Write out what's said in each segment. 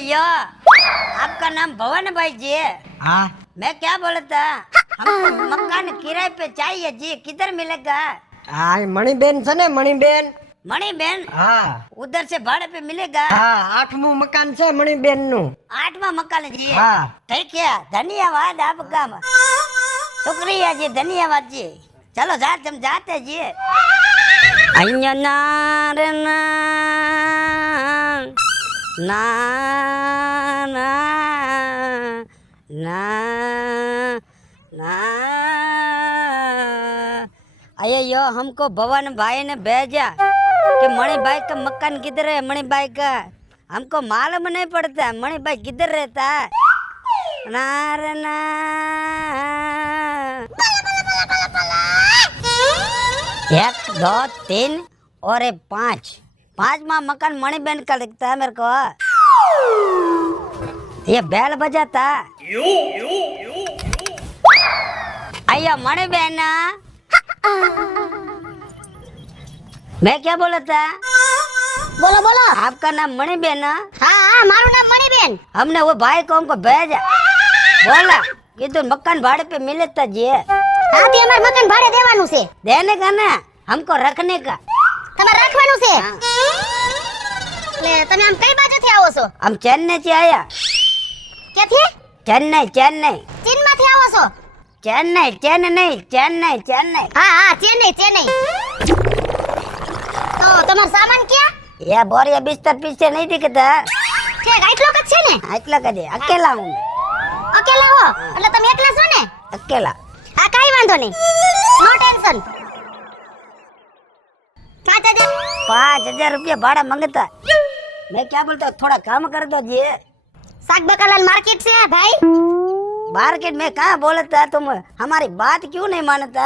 यो आपका नाम भवन भाई जी? हाँ मैं क्या बोला था, हमको मकान किराए पे चाहिए जी, किधर मिलेगा? हाँ मणिबेन છે ને મણિબેન? मणिबेन हाँ उधर से भाड़े पे मिलेगा? हाँ आठमું મકાન છે મણિબેન નું। 8वां मकान है जी। हाँ ठीक है, धन्यवाद आपका, शुक्रिया जी, धन्यवाद जी। चलो हम जाते हैं जी। અહીંયા નાર ના ના ના ना ना अयो हमको भवन भाई ने भेजा कि मणि भाई का मकान किधर है, मणि भाई का हमको मालूम नहीं पड़ता मणि भाई किधर रहता है। नार ना 1 2 3 और 5 5वां मकान मणिबेन का दिखता है मेरे को। ये बैल बजाता अयो मणिबेन, मैं क्या बोला था? बोलो बोलो। आपका नाम मणिबेन? हाँ हाँ मारू नाम मणिबेन। हमने वो भाई को हमको भेजा, बोला कि तो मकान भाड़े पे मिले था जी। हाँ ते हमार मकान भाड़े देवानु से। देने का ना, हमको रखने का। તમારે રાખવાનું છે? લે તમે આમ કઈ બાજુથી આવો છો? हम चेन्नई से आया। ક્યાંથી? चेन्नई चेन्नई ચીનમાંથી આવો છો? चेन्नई चेन्नई चेन्नई चेन्नई। હા હા ચેન્નઈ ચેન્નઈ। તો તમારો સામાન ક્યાં? ये बोरिया बिस्तर पीछे नहीं दिखता, ઠેક આટલો જ છે ને? आटला कदे अकेला हूँ मैं, અકેલા હો એટલે તમે એકલા છો ને? अकेला। હા કાઈ વાંધો નહીં, નો ટેન્શન। 5000 5,000 रुपया भाड़ा मांगता। मैं क्या बोलता हूँ, थोड़ा काम कर दो जी। શાક બકાલાલ માર્કેટ છે ભાઈ? मार्केट में कहाँ बोलता, तुम हमारी बात क्यों नहीं मानता?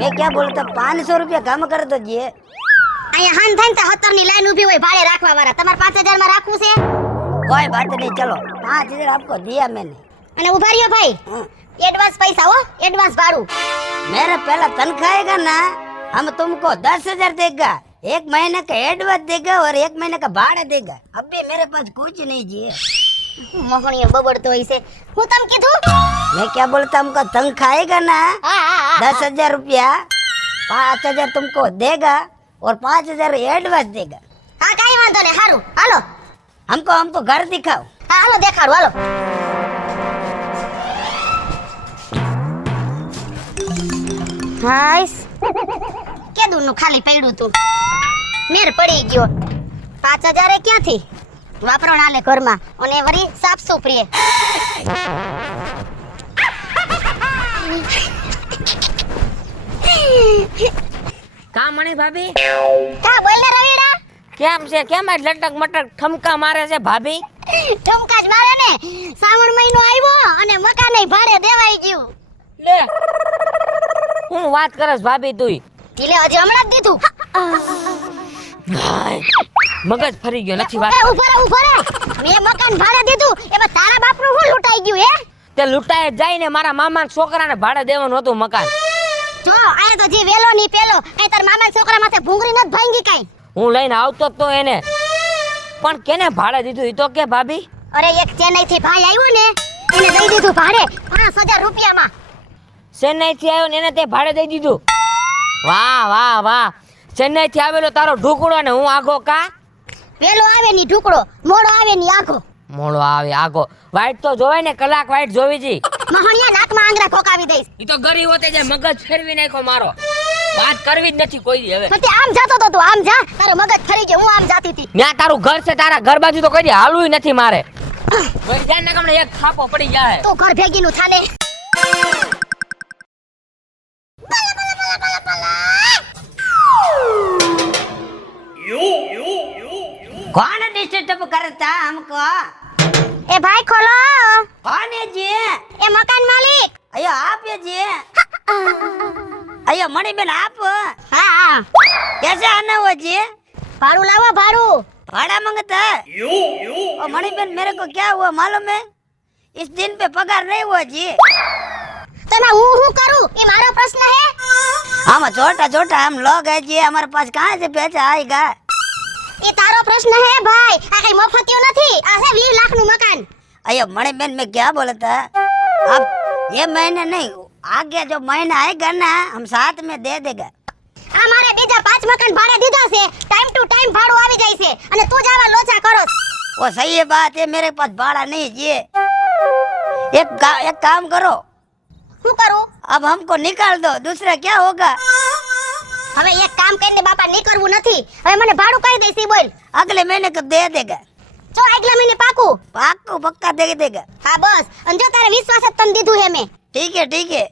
मैं क्या बोलता, 500 रुपया काम कर दो जी। અહીંયા હાન થાય ને 70 ની લાઈન ઊભી હોય ભાડે રાખવા વાળા, તમારે 5000 માં રાખવું છે? कोई बात नहीं, चलो 5,000 आपको दिया मैंने। અને ઉભા રહ્યો ભાઈ, એડવાન્સ પૈસા હો, એડવાન્સ ભાડું। मेरा पहला तनख्वाह आएगा ना, हम तुमको 10,000 देगा, 1 महीने का एडवांस देगा और 1 महीने का भाड़ा देगा। अभी मेरे पास कुछ नहीं जी। મોહણીઓ બબડતો હોય છે। હું તમ કીધું? मैं क्या बोलता, हमको तनख्वाह आएगा ना હા હા હા 10,000 रुपया, 5,000 तुमको देगा और 5,000 एडवांस देगा। હા કાઈ વાંધો નહીં, હારું હાલો। हमको घर दिखाओ। હા હાલો દેખાડું હાલો। હાઈસ કેદુનું ખાલી પડ્યું તું, મેર પડી ગયો। 5000 એ ક્યાંથી વાપરણ આલે ઘરમાં, અને વરી સાફ સુથરી। કા મણી ભાભી કા બોલ ને રવિડા, કેમ છે? કેમ આજ લટક મટક ઠમકા મારે છે ભાભી? ઠમકા જ મારે ને, શ્રાવણ મહિનો આવ્યો અને મકાને ભાડે દેવાઈ ગયું। લે હું વાત કરસ ભાભી તું? ઢીલે હજી હમણાં જ દીધું। મગજ ફરી ગયો નથી વાત। એ ઉભા રે, મેં મકાન ભાડે દીધું, એમાં તારા બાપનું શું લૂંટાઈ ગયું હે? તે લૂંટાય જાય ને, મારા મામા છોકરાને ભાડે દેવાનું હતું મકાન। જો આયા તો જે વેલો ની પેલો, આ તાર મામા છોકરા માથે ભૂંગળી નત ભાંગી કાઈ? હું લઈને આવતો જ તો એને, પણ કેને ભાડે દીધું ઈ તો કે ભાભી? અરે એક ચેન્નઈ થી ભાઈ આવ્યો ને, એને દઈ દીધું ભાડે 5000 રૂપિયામાં। ચેન્નઈ થી આવ્યો ને એને તે ભાડે દઈ દીધું? વાહ વાહ વાહ, ચેન્નઈ થી આવેલો તારો ઢુકડો ને હું આઘો કા? વેલો આવે ની ઢુકડો, મોડો આવે ની આખો। મોડો આવે આઘો, વાઈટ તો જોવાય ને, કલાક વાઈટ જોવી જી। મહણિયા નાકમાં આંગળા ખોકાવી દઈશ। ઈ તો ગરી હોતે જે મગજ ફેરવી નાખ્યો મારો, વાત કરવી જ નથી કોઈ દી હવે। પછી આમ જાતો તો તું, આમ જા, તારો મગજ ફરી ગયો, હું આમ જાતી હતી। ન્યા તારું ઘર છે, તારા ઘર બાજુ તો કોઈ દી હાલવું નથી મારે। ભાઈ જાન ને કમણે એક થાપો પડી જાય તો ઘર ભેગી નું થાને। कौन डिस्टर्ब करता हमको? એ ભાઈ ખોલો। कौन है जी? એ મકાન માલિક। अयो आप है जी? अयो मणिबेन आप? હા હા कैसे आना हुआ जी? ભાડું લાવો, ભાડું। भाड़ा मांगता है? ओ मणिबेन मेरे को क्या हुआ मालूम है, इस दिन पे पगार नहीं हुआ जी। તમે હું કરું એ મારો પ્રશ્ન હે? हम छोटा छोटा हम लोग है जी, हमारे पास कहाँ से पैसा आएगा? એ તારો પ્રશ્ન હે ભાઈ, આ કઈ મફતિયો નથી, આ છે 20 લાખનું મકાન. अयो मणि बहन मैं क्या बोला था, अब ये महीने नहीं आगे जो महीना आएगा ना हम साथ में दे देगा. આ મારે બીજા 5 મકાન ભાડે દીધા છે, ટાઈમ ટુ ટાઈમ ભાડું આવી જાય છે, અને તું જ આવા લોચા કરો છો. वो सही है बात है, मेरे पास भाड़ा नहीं है. एक काम करो, શું કરું? अब हमको निकाल दो, दूसरा क्या होगा. હવે એક કામ કરીને બાપા નીકળવું નથી, હવે મને ભાડું કરી દેસી બોલ. अगले महीने को दे देगा. જો આગલા મહિને પાકું. पाक्को पक्का दे देगा. હા બસ, અને જો તારે વિશ્વાસ જ તને દીધું હે મેં. ठीक है ठीक है.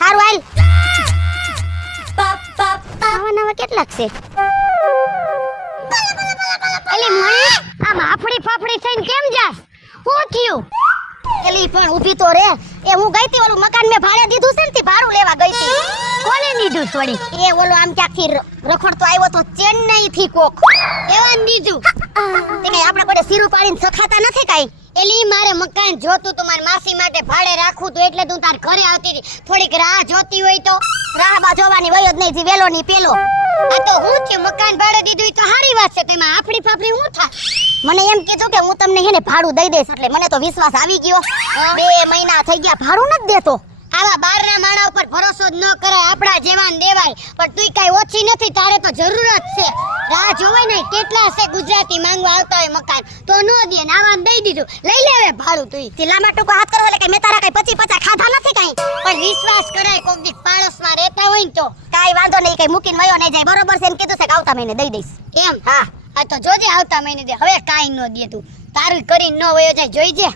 સારું હાલ. આવા નવા કેટલાક છે? એલી મણે આમ આફડી ફાફડી થઈને કેમ જાસ? શું થયું? એલી પણ ઊભી તો રે. એ હું ગઈ તી ઓલું મકાન મેં ભાડે દીધું છે ને તે ભાડું લેવા ગઈ તી. કોને દીધું છોડી? એ ઓલો આમ ક્યાંકથી રખડતો આવ્યો તો ચેન્નઈ થી કોક. એવાન દીધું. તે કઈ આપણા બડે સીરું પાડીને સખાતા નથી કાઈ. એલી મારે મકાન જોતું તો મારી માસી માટે ભાડે રાખું તો એટલે તું તાર ઘરે આવતી હતી. થોડીક રાહ જોતી હોય તો રાહબા જોવાની વયો જ નહીં, જી વેલો ની પેલો. આ તો હું થયું મકાન ભાડે દીધું ઈ તો સારી વાત છે, તેમાં આફડી ફાફડી હું થા. મને એમ કીધું કે હું તમને હેને ભાડું દઈ દઈશ, એટલે મને તો વિશ્વાસ આવી ગયો. 2 મહિના થઈ ગયા ભાડું નથી દેતો. આવા બારના માણા ઉપર ભરોસો જ ન કરાય, આપડા જેવાન દેવાય. પણ તુંય કાઈ ઓછી નથી, તારે તો જરૂરત છે. રાહ જોવે ને કેટલા છે ગુજરાતી માંગવા આવતા હોય મકાન, તો નો દે ને આવા દઈ દીધું. લઈ લે હવે ભાડું તુંય. તે લાંબા ટૂંકો હાથ કરો એટલે કે મેં તારા કઈ 50 ખાધા નથી કઈ. પણ વિશ્વાસ કરાય, કોક દી પાડોશમાં રહેતા હોય ને તો કાઈ વાંધો નહીં, કઈ મૂકીને વયો નહીં જાય. બરોબર છે, એમ કીધું છે કે આવતા મહિને દઈ દઈશ. એમ? હા આ તો જોજે આવતા મહિને દે. હવે કાઈ ન દે તું, તારું કરીને ન વયો જાય, જોઈજે.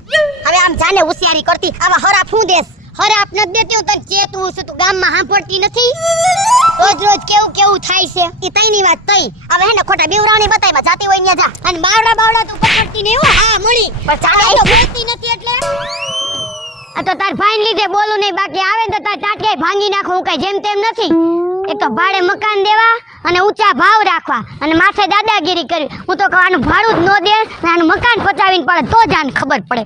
હવે આમ જાને હોશિયારી કરતી, આવા હરાપ હું દેશ હરાપ ન દેતી. હું તને ચેતવું છું, તું ગામમાં સાંભળતી નથી? રોજ રોજ કેવું થાય છે ઈ તઈની વાત તઈ. હવે હે ને ખોટા બેવરાણી બતાઈમાં જાતી હોય ન્યા જા, અને બાવડા તું પકડતી ને એવું. હા મળી પણ ચાલે તો બોલતી નથી એટલે. આ તો તાર ભાઈને લીધે બોલું નહીં, બાકી આવે ને તો તાર ટાટકે ભાંગી નાખું. હું કઈ જેમ તેમ નથી. એક તો ભાડે મકાન દેવા અને ઊંચા ભાવ રાખવા અને માથે દાદાગીરી કરી. હું તો કહું આનું ભાડું જ ન દે ને આનું મકાન પચાવીને પડે તો જ આને ખબર પડે.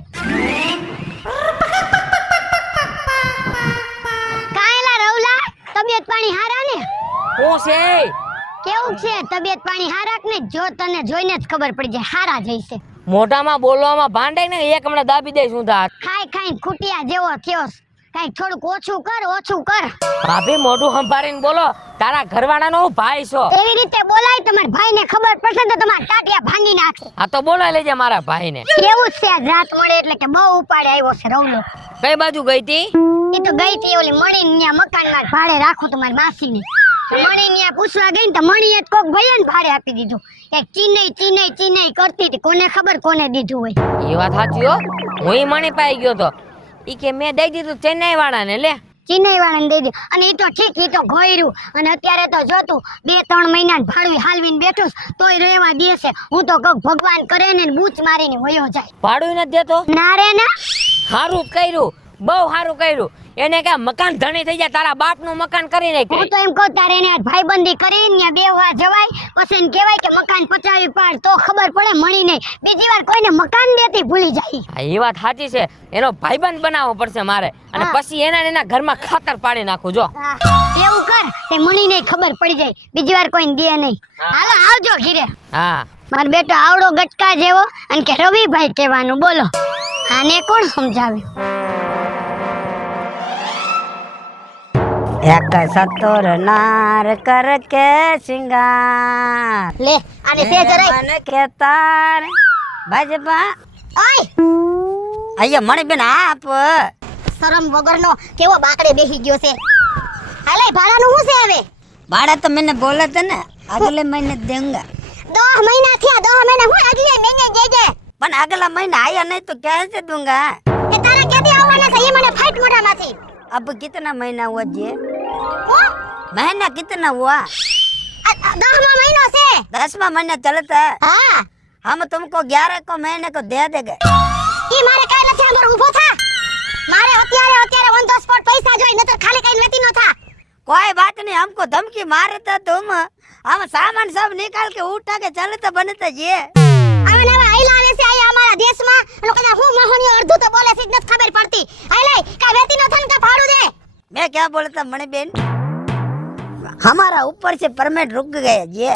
કાયલા રવલા, તબિયત પાણી હારા ને? હું છે કેવું છે તબિયત પાણી હારા કે ને? જો તને જોઈને જ ખબર પડી જાય હારા જઈશે. મોઢામાં બોલવામાં ભાંડાય ને એક હમણાં દાબી દઈશ હું તાર. ખાઈ ખૂટિયા જેવો થયો. કઈ થોડુંક ઓછું કર. ભાભી મોઢું સંભાળીને બોલો, તારા ઘરવાળાનો હું ભાઈ છો. એવી રીતે બોલાય, તમારા ભાઈને ખબર પડશે તો તમારા ટાટિયા ભાંગી નાખે. આ તો બોલાઈ લેજે મારા ભાઈને. એવું જ છે, આજ રાત મળે એટલે કે બહુ ઉપાડે આવ્યો છે રવલો. કઈ બાજુ ગઈ તી? એ તો ગઈ તી ઓલી મણીને ન્યા મકાનમાં ભાડે રાખું તો મારી માસીને. મણી ન્યા પૂછવા ગઈ ને તો મણીએ જ કોક ભૈયાને ભાડે આપી દીધું. એક ચીનઈ કરતી હતી, કોને ખબર કોને દીધું હોય. એ વાત સાચી હો, હું મણી પાઈ ગયો તો. ઈ કે મેં દઈ દીધું ચેન્નઈ વાળાને. લે ચીનઈ વાળાને દઈ દીધું, અને એ તો ઠીક, એ તો ઘોયરું. અને અત્યારે તો જોતું 2-3 મહિના ભાડું હાલવીને બેઠું તોય રહેવા દેશે. હું તો કઉ ભગવાન કરે ને બૂચ મારીને વયો જાય. ભાડું નથી દેતો? ના રે ના. સારું કર્યું, બહુ સારું કર્યું. એને કે મકાન ધણી થઈ જાય, તારા બાપનું મકાન કરી હું નાખ. તો એમ કહું તારે એને ભાઈબંધી કરીને ત્યાં બેહવા જવાય, પછી એને કહેવાય કે મકાન પચાવી પાડ, તો ખબર પડે. મળી નહીં બીજી વાર કોઈને મકાન દેતી ભૂલી જાય. હા એ વાત સાચી છે, એનો ભાઈબંધ બનાવવો પડશે મારે, અને પછી એના ઘરમાં ખાતર પાડી નાખું. જો એવું કર, તે મળી નહીં ખબર પડી જાય, બીજી વાર કોઈને દે નહીં. હાલો આવજો ઘીરે. હા મારો બેટો આવડો ગટકા જેવો, અને કે રવિભાઈ કહેવાનું. બોલો આને કોણ સમજાવ્યું? एक सतोर नार करके सिंगार લે આને સે જરાય. मन के तार भजबा. ઓય अयो मणि बेन आप શરમ વગરનો કેવો બાકડે બેહી ગયો છે. હાલે ભાડાનું શું છે હવે? भाड़ा तो मैंने बोला था ना अगले महीने दूंगा. 10 મહિના થયા, 10 મહિના હું આગલી મહિને દેજે. पण अगला महीना आया नहीं तो कैसे दूंगा. એ તારા કેદી આવવાના છે એ મને ફાઈટ મોઢામાંથી. अब कितना महीना हुआ जी? હું महीना कितना हुआ? 10મા મહિનો છે. 10वां महीना चलता है. હા हम तुमको 11 को महीने को दे देंगे. ઈ મારે કાઈ નથી. અમાર ઊભો થા. મારે અત્યારે ઓન ધ સ્પોટ પૈસા જોઈ, નતર ખાલી કઈ વેતી ન થા. कोई बात नहीं, हमको धमकी मारे तो तुम, हम सामान सब निकाल के उठा के चलते बनते जी. હવે નવા આઈલા આવે છે આયા અમારા દેશમાં, અને કદા હું મહોણીઓ અડધું તો બોલે છે જ નથી ખબર પડતી. આઈલે કા વેતી ન થન કા ભાડું દે. मैं क्या बोलता मणि बेन, हमारा ऊपर से परमिट रुक गया जी.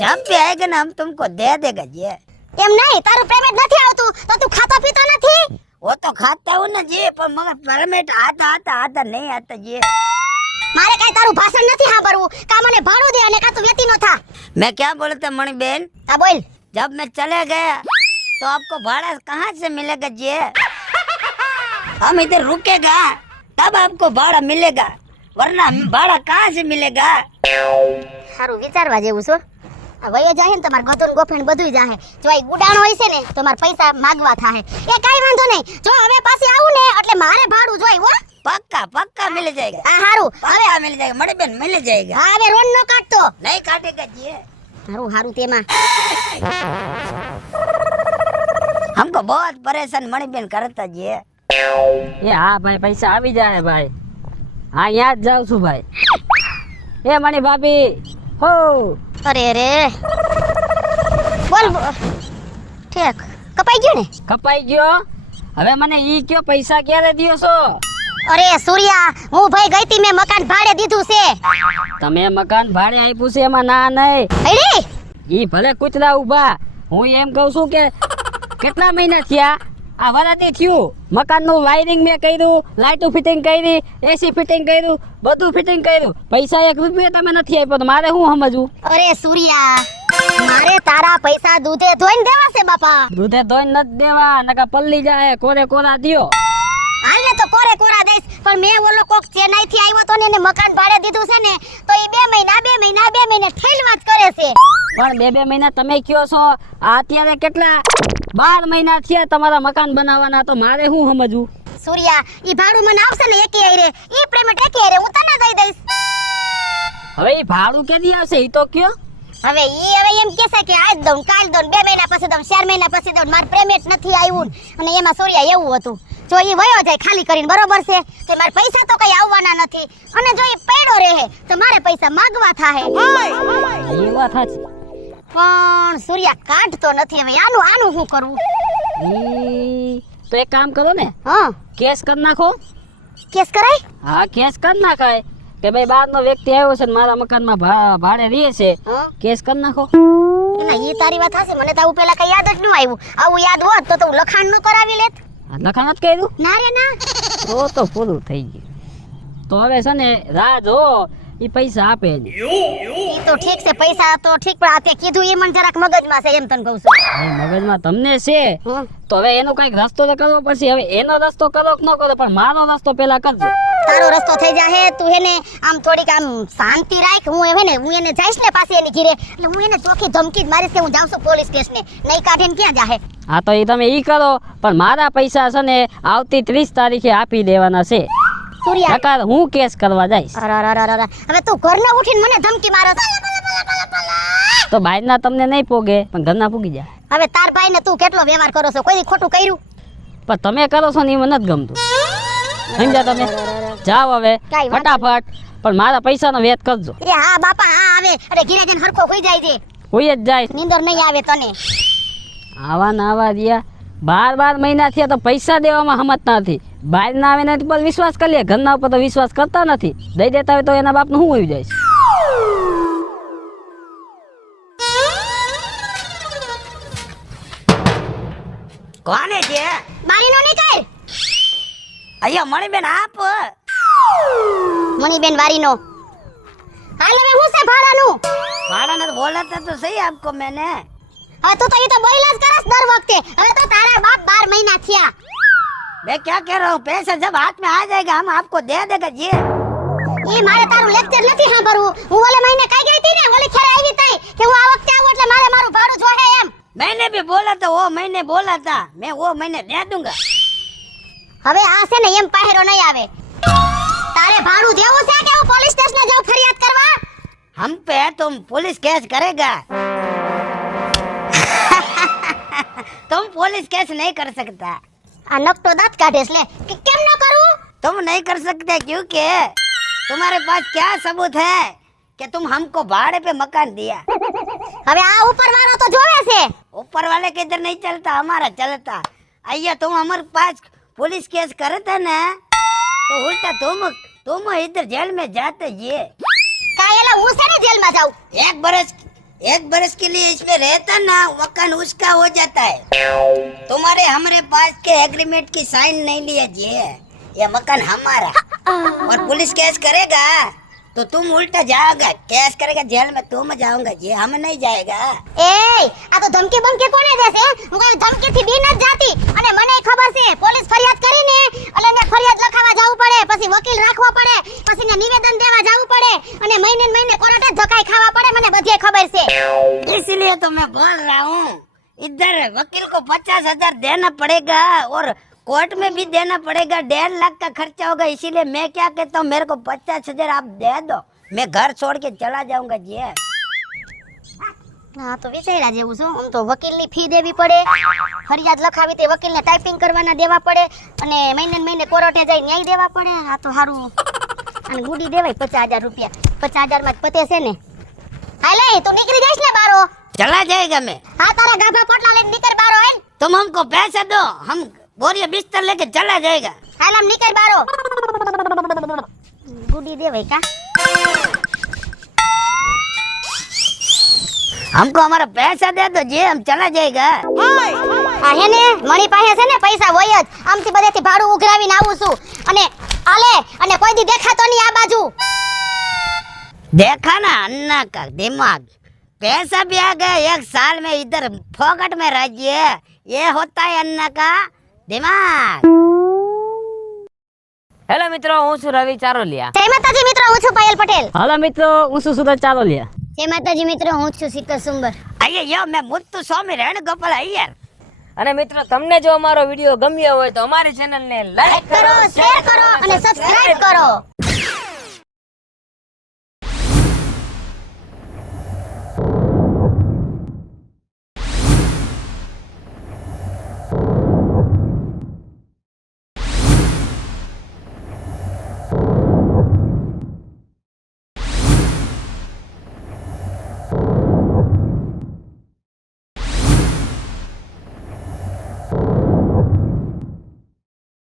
जब भी आएगा ना हम तुमको दे देगा जी। એમ નહીં, તારું પેમેન્ટ નથી આવતું તો તું ખાતો પીતો નથી? वो तो खाता हूँ ना जी, पर मगर परमिट आता आता आता नहीं आता जी। મારે કાઈ તારું ભાષણ નથી સાંભળવું, કા મને ભાડું દે અને કા તું વેતી નો થા। मैं क्या बोला था मणि बहन, આ બોલ। जब मैं चले गया तो आपको भाड़ा कहाँ से मिलेगा जी? हम इधर रुकेगा तब आपको भाड़ा मिलेगा, वरना भाड़ा कहाँ से मिलेगा? સારું વિચારવા જેવું છો। આ વયો જાહે ને તમાર ગધોન ગોફેણ બધુંય જાહે। જો આ ગુડાણો હોય છે ને તો માર પૈસા માગવા થાહે। એ કાઈ વાંધો નહીં, જો હવે પાછી આવું ને એટલે મારે ભાડું જોઈ હો। पक्का पक्का मिल जाएगा। આ હારું હવે पक्का मिल जाएगा मणि बहन, मिल जाएगा। હા હવે રોન નો કાટતો। नहीं काटेगा जी। હારું હારું તેમાં हमको बहुत परेशान मणि बहन करता जी। એ હા ભાઈ, પૈસા આવી જાય ભાઈ। હા યાદ જાઉં છું ભાઈ। એ મણી ભાભી હો, અરે રે બોલ બોલ। ઠીક કપાઈ ગયું ને? કપાઈ ગયો। હવે મને ઈ કયો પૈસા ક્યારે દિયો છો? અરે સૂર્યા, હું ભાઈ ગઈ તી, મેં મકાન ભાડે દીધું છે। તમે મકાન ભાડે આપ્યું છે એમાં ના નહીં। અરે ઈ ભલે કૂતરા ઊભા, હું એમ કહું છું કે કેટલા મહિના થયા આ વરાતી થયું, મકાનનું વાયરિંગ મેં કર્યું, લાઇટો ફિટિંગ કરી, એસી ફિટિંગ કર્યું, બધું ફિટિંગ કર્યું, પૈસા 1 રૂપિયો તમે નથી આપ્યો તો મારે શું સમજવું? અરે સૂર્યા, મારે તારા પૈસા દૂધે ધોઈને દેવા છે બાપા। દૂધે ધોઈને નથી દેવા, નકા પલ્લી જાય, કોરે કોરા દ્યો। હાલ ને તો કોરે કોરા દઈશ, પણ મેં ઓલો કોક ચેન્નાઈ થી આવ્યો તો ને એને મકાન ભાડે દીધું છે ને, તો એ 2 મહિના ઠેલવા જ કરે છે। પણ 2 મહિના તમે કયો છો, આ અત્યારે કેટલા 12 મહિના થયા તમારા મકાન બનાવવાના, તો મારે શું સમજવું? સૂર્યા, ઈ ભાડું મને આવશે ને એકે આયરે, ઈ પેમેન્ટ એકે આયરે હું તને દઈ દઈશ। હવે ઈ ભાડું કેદી આવશે ઈ તો કયો? હવે એમ કહેશે કે આજ દઉં, કાલ દઉં, 2 મહિના પછી દઉં, 4 મહિના પછી દઉં, મારું પેમેન્ટ નથી આવ્યું ને। અને એમાં સૂર્યા એવું હતું, જો ઈ વયો જાય ખાલી કરીને બરોબર છે, તો મારા પૈસા તો કઈ આવવાના નથી, અને જો ઈ પડ્યો રહે તો મારે પૈસા માગવા થાહે। એ વાત સાચી। પણ સૂર્યા કાઢતો નથી, હવે આનું શું કરવું? તો એક કામ કરો ને, હા કેસ કરી નાખો। કેસ કરાય? હા કેસ કરી નાખાય કે ભાઈ બહારનો વ્યક્તિ આવ્યો છે ને મારા મકાનમાં ભાડે રહે છે, હા કેસ કરી નાખો। ના ઈ તારી વાત હશે, મને તો આવું પેલા કઈ યાદ જ ન આવ્યું। આવું યાદ હોત તો તું લખાણ ન કરાવી લેત। આ લખાણ જ કર્યું ના રે ના, તો પૂરું થઈ ગયું। તો હવે છે ને રાહ જો ઈ પૈસા આપે ને। ઈ તો ઠીક છે, પૈસા તો ઠીક, પણ આ તે કીધું એ મને જરાક મગજમાં છે, એમ તને કહું છું। એ મગજમાં તમને છે હં? તો હવે એનો કઈક રસ્તો તો કરવો પડશે। હવે એનો રસ્તો કરો કે ન કરો, પણ મારો રસ્તો પેલા કરજો। તારો રસ્તો થઈ જાહે, તું હેને આમ થોડીક આમ શાંતિ રાખ। હું એને જઈશ ને પાછી એની ઘીરે, એટલે હું એને ચોખ્ખી ધમકી જ મારીશ કે હું જાઉં છું પોલીસ સ્ટેશને, નહીં કાઢીને ક્યાં જાહે? હા તો એ તમે ઈ કરો, પણ મારા પૈસા છે ને આવતી 30 તારીખે આપી દેવાના છે, સૂર્યા નકર હું કેસ કરવા જઈશ। અરરરરરર, હવે તું ઘરનો ઉઠીને મને ધમકી મારો છો? તો બહારના તમને નહીં પોગે પણ ઘરના પૂગી જાય। હવે તાર ભાઈને તું કેટલો વ્યવહાર કરો છો, કોઈ દી ખોટું કર્યું? પણ તમે કરો છો ને એ મને નથી ગમતું, સમજ્યા તમે? જાઓ હવે કાંઈ વાંધો ફટાફટ, પણ મારા પૈસાનો વેત કરજો। એ હા બાપા હા આવે, અરે ઘીરે જઈને હરખો હોઈ જાય છે, કોઈ જ જાય નીંદર નહીં આવે તને। આવા ના આવા રહ્યા 12 મહિના થયા તો પૈસા દેવામાં સમજતા નથી। બહાર ના આવે ને એના પર વિશ્વાસ કરી લે, ઘરના ઉપર તો વિશ્વાસ કરતા નથી। દઈ દેતા હોય તો એના બાપનું શું આવી જાય છે? કોને છે? બારીનો નીકળ અહીંયા મણિ બેન આપ। મણીબેન વારીનો। હાલ હવે હું છે ભાડાનું? भाड़ा न बोला था तो सही आपको मैंने। હવે તું તો ઈ તો બોયલા જ કરસ દર વખતે। હવે તો તારા બાપ 12 મહિના થયા। मैं क्या कह रहा हूँ, पैसा जब हाथ में आ जाएगा हम आपको दे देगा जी। ઈ મારે તારું લેક્ચર નથી સાંભળવું। હું ઓલે મહિને કઈ ગઈ હતી ને, ઓલી ખેરે આવી તઈ કે હું આ વખતે આવું એટલે મારે મારું ભાડું જોહે એમ। मैंने भी बोला था, वो महीने बोला था, मैं वो महीने दे दूंगा। હવે આ છે ને એમ પાહેરો નહીં આવે। તારે ભાડું દેવું છે કે હું પોલીસ સ્ટેશને જાઉં ફરિયાદ કરવા? हम पे तुम पुलिस केस करेगा। तुम पुलिस केस नहीं कर सकता। આ નકટો દાંત કાઢેસ લે કે કેમ ન કરું? तुम नहीं कर सकते क्योंकि तुम्हारे पास क्या सबूत है कि तुम हमको भाड़े पे मकान दिया। હવે આ ઉપરવાળો તો જોવે છે। ऊपर वाले के इधर नहीं चलता, हमारा चलता। आइया तुम हमारे पास पुलिस केस करे थे ना, तो उल्टा तुम इधर जेल में जाते ये। કાયેલા હું છે ને જેલમાં જાઉં? 1 बरस 1 बरस के लिए इसमें रहता ना मकान उसका हो जाता है। तुम्हारे हमारे पास के एग्रीमेंट की साइन नहीं लिया जी, ये मकान हमारा। और पुलिस केस करेगा तो तुम उल्टा जाओगे, केस करेगा जेल में तुम जाओगे जी, हम नहीं जाएगा। એ આ તો ધમકી બમકી કોને દેશે? હું કઈ ધમકી થી બી ન જાતી અને મને ખબર છે પોલીસ ફરિયાદ કરીને એટલે ને ફરિયાદ લખાવા જવું પડે, પછી વકીલ રાખવો પડે, પછી ને નિવેદન દેવા જવું પડે અને મહિને ને મહિને કોર્ટે ધકાઈ ખાવા પડે, મને બધે ખબર છે। इसलिए तो मैं बोल रहा हूँ, इधर वकील को 50,000 देना पड़ेगा और कोर्ट में भी देना पड़ेगा, 1.5 लाख का खर्चा होगा। इसीलिए मैं क्या कहता हूँ, मेरे को 50,000 आप दे दो, मैं घर छोड़ के चला जाऊंगा जी। હા તો વિચાર્યા જેવું છું। આમ તો વકીલની ફી દેવી પડે, ફરિયાદ લખાવી તે વકીલને ટાઈપિંગ કરવાના દેવા પડે અને મહિને ને મહિને કોર્ટે જઈ ન્યાય દેવા પડે। આ તો સારું અને ગુડી દેવાય 50,000 રૂપિયા, 50,000 માં જ પતે છે ને। હાલે તું નીકળી જઈશ ને બારો? चला जाएगा मैं। હા તારા ગાભા પોટલા લઈને નીકળ બારો હાલ। तुम हमको पैसा दो, हम बोरिया बिस्तर लेके चला जाएगा। હાલ આમ નીકળ બારો। ગુડી દેવાય કા? हमको हमारा पैसा दे दो जी, हम चला जाएगा। આ હે ને મણી પાસે છે ને પૈસા હોય જ, આમથી બધેથી ભાડું ઉઘરાવીને આવું છું અને આલે અને કોઈ દી દેખાતો નહીં આ બાજુ। देखा ना अन्ना का दिमाग, पैसा भी आ गया, 1 साल में इधर फोकट में राज्य, ये होता है अन्ना का दिमाग। હેલો મિત્રો, હું છું રવિ ચારોલિયા। જય માતાજી મિત્રો, હું છું પાયલ પટેલ। હાલો મિત્રો, હું છું સુરત ચારોલિયા। જય માતાજી મિત્રો, હું છું શીતલ સુંબર। आइए यो मैं मुत्तु स्वामी वेणुगोपाल अय्यर। અને મિત્રો, તમને જો અમારો વિડીયો ગમ્યો હોય તો અમારી ચેનલને લાઈક કરો, શેર